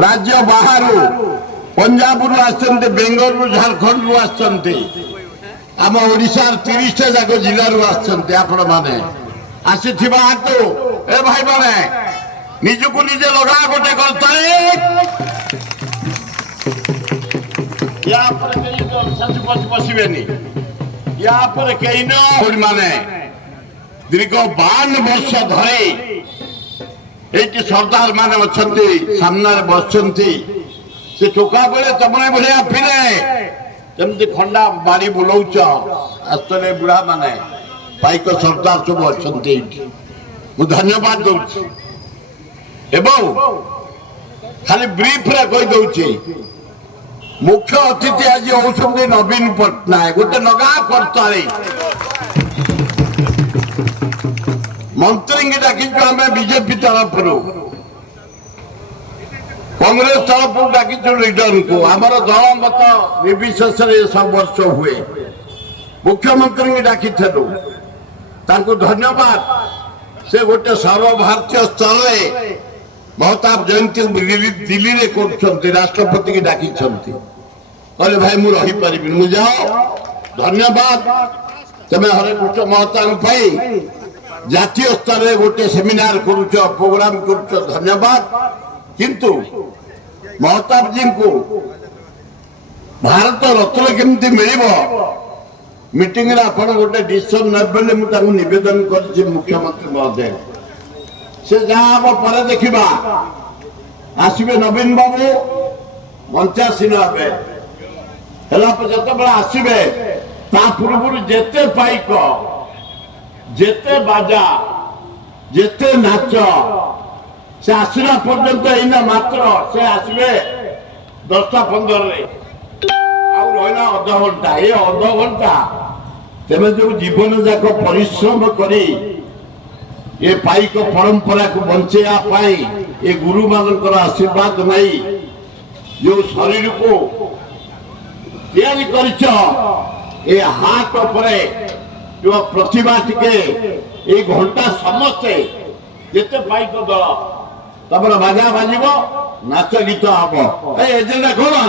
राज्य बाहर पंजाब आसते बेंगलुरु झारखंड आसते आम ओडिशार 30 जाक जिलू आसते आपण मैंने आसी हाथ ए भाई मैंने निजको निजे लगा गोटे बसबे या कई माने दीर्घ 52 वर्ष धरे ये सरदार माने सामने बसती से टोका बेले तुमने बढ़िया फिरे जमती खंडा बाड़ी बुलाऊच आसते बुढ़ा माने पाइक सरदार सब अच्छा मु धन्यवाद दूसरी खाली ब्रीफ रे कही दौची मुख्य अतिथि आज होती नवीन पट्टनायक गोटे नगा करताली मंत्री डाकिचु आम बीजेपी तरफ कांग्रेस तरफ डाकिचु लीडर को आमर दल मत निर्विशेष सब वर्ष हुए मुख्यमंत्री डाकी धन्यवाद से गोटे सर्वभारतीय स्तर में महताब जयंती दिल्ली रे कर राष्ट्रपति की डाकी कहले भाई मु रही परिबि मु जाओ धन्यवाद तमे हरे कृष्ण महताब जातीय स्तर में गोटे सेमिनार करुच प्रोग्राम करुच धन्यवाद किंतु महताब जी को भारत रत्न केमती मिल मीटिंग रे आपण गोटे डिसीजन नेबे मुझे निवेदन कर मुख्यमंत्री महोदय से जहाँ पर देखा आसबे नवीन बाबू 85 जो आसबे पूर्व जेते पाइक जेते बाजा जेते नाच से आसला पर्यंत एना मात्र से आसबे 10-15 रहा अध घंटा ये अध घंटा तेज जो जीवन जाक परिश्रम करी ये पाइक परंपरा को बंचेवा ये गुरु मान आशीर्वाद नहीं जो शरीर को तैयारी कर हाथ पर जो प्रतिभा टिके ये घंटा समस्ते जिते पाइक दल तमर बाजा बाजिब नाच गीत हम एजेंडा कौन है